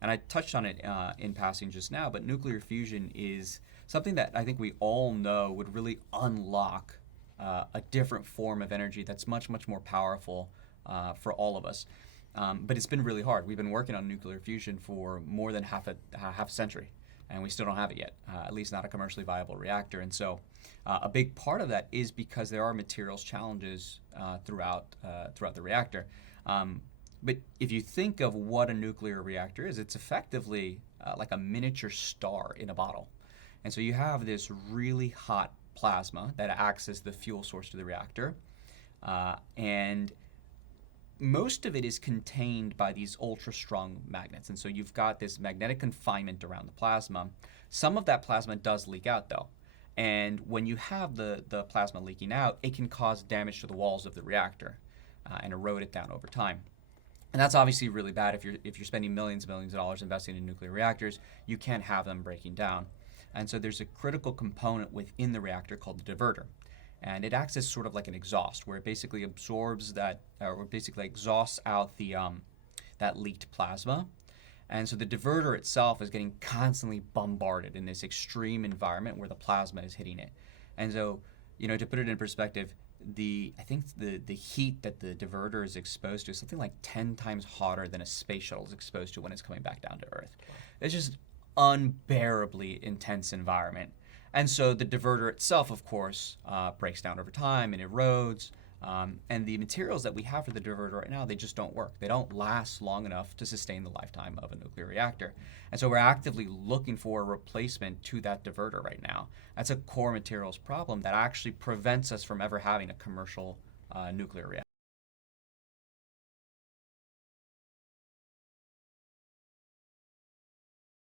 And I touched on it in passing just now, but nuclear fusion is something that I think we all know would really unlock a different form of energy that's much, much more powerful for all of us. But it's been really hard. We've been working on nuclear fusion for more than half a century, and we still don't have it yet, at least not a commercially viable reactor. And so a big part of that is because there are materials challenges throughout the reactor. But if you think of what a nuclear reactor is, it's effectively like a miniature star in a bottle. And so you have this really hot plasma that acts as the fuel source to the reactor. And most of it is contained by these ultra strong magnets. And so you've got this magnetic confinement around the plasma. Some of that plasma does leak out though. And when you have the plasma leaking out, it can cause damage to the walls of the reactor and erode it down over time. And that's obviously really bad if you're spending millions and millions of dollars investing in nuclear reactors. You can't have them breaking down. And so there's a critical component within the reactor called the diverter. And it acts as sort of like an exhaust, where it basically absorbs that, or basically exhausts out the that leaked plasma. And so the diverter itself is getting constantly bombarded in this extreme environment where the plasma is hitting it. And so, to put it in perspective, I think the heat that the diverter is exposed to is something like 10 times hotter than a space shuttle is exposed to when it's coming back down to Earth. It's just unbearably intense environment. And so the diverter itself, of course, breaks down over time and erodes. And the materials that we have for the diverter right now, they just don't work. They don't last long enough to sustain the lifetime of a nuclear reactor. And so we're actively looking for a replacement to that diverter right now. That's a core materials problem that actually prevents us from ever having a commercial nuclear reactor.